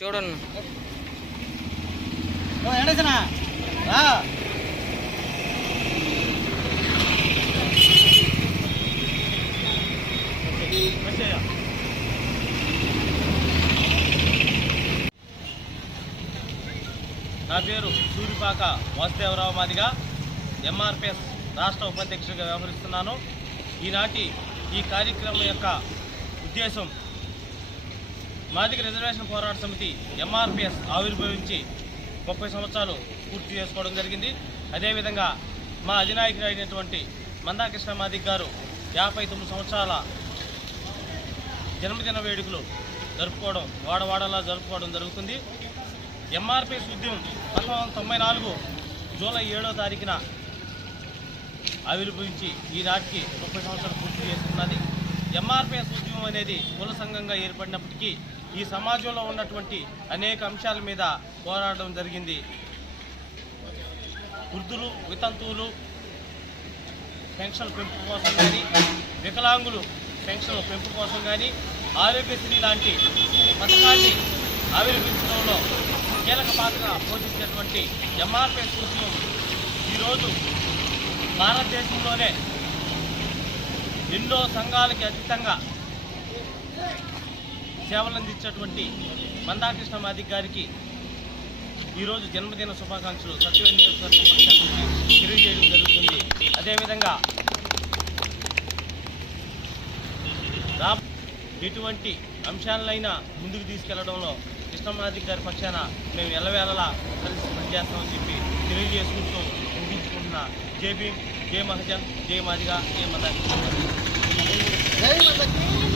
చూడండి ఎండేసనా? నా పేరు సూరిపాక వాసుదేవరావు మాదిగా ఎంఆర్పిఎస్ రాష్ట్ర ఉపాధ్యక్షుడిగా వ్యవహరిస్తున్నాను. ఈనాటి ఈ కార్యక్రమం యొక్క ఉద్దేశం. మాదిక రిజర్వేషన్ పోరాట సమితి ఎంఆర్పిఎస్ ఆవిర్భవించి ముప్పై సంవత్సరాలు పూర్తి చేసుకోవడం జరిగింది. అదేవిధంగా మా అధినాయకుడు అయినటువంటి మందాకృష్ణ మాదిక్ గారు యాభై తొమ్మిది సంవత్సరాల జన్మదిన వేడుకలు జరుపుకోవడం వాడవాడలా జరుపుకోవడం జరుగుతుంది. ఎంఆర్పిఎస్ ఉద్యమం పంతొమ్మిది తొంభై నాలుగు జూలై ఏడో తారీఖున ఆవిర్భవించి ఈనాటికి ముప్పై సంవత్సరాలు పూర్తి చేస్తున్నది ఎంఆర్పిఎస్ ఉద్యమం అనేది కుల సంఘంగా ఏర్పడినప్పటికీ ఈ సమాజంలో ఉన్నటువంటి అనేక అంశాల మీద పోరాడడం జరిగింది. వృద్ధులు వితంతువులు పెన్షన్ పెంపు కోసం కానీ వికలాంగులు పెన్షన్ పెంపు కోసం కానీ ఆరోగ్యశ్రీ లాంటి పథకాన్ని ఆవిర్భించడంలో కీలక పాత్ర పోషించినటువంటి ఎంఆర్పిఎస్ ఉద్యమం ఈరోజు భారతదేశంలోనే ఎన్నో సంఘాలకి అతీతంగా సేవలు అందించినటువంటి మందాకృష్ణ మాదిక్ గారికి ఈరోజు జన్మదిన శుభాకాంక్షలు. సత్యవేది నియోజకవర్గం తెలియజేయడం జరుగుతుంది. అదేవిధంగా రా ఎటువంటి అంశాలైనా ముందుకు తీసుకెళ్ళడంలో కృష్ణమాదిక్ గారి పక్షాన మేము ఎల్లవేళలా కలిసి పనిచేస్తామని చెప్పి తెలియజేసుకుంటూ ముగించుకుంటున్న. జేబీ భీమ్ మహజన్ జై మాదిగా జై మందాకృష్ణ Vem, mas aqui.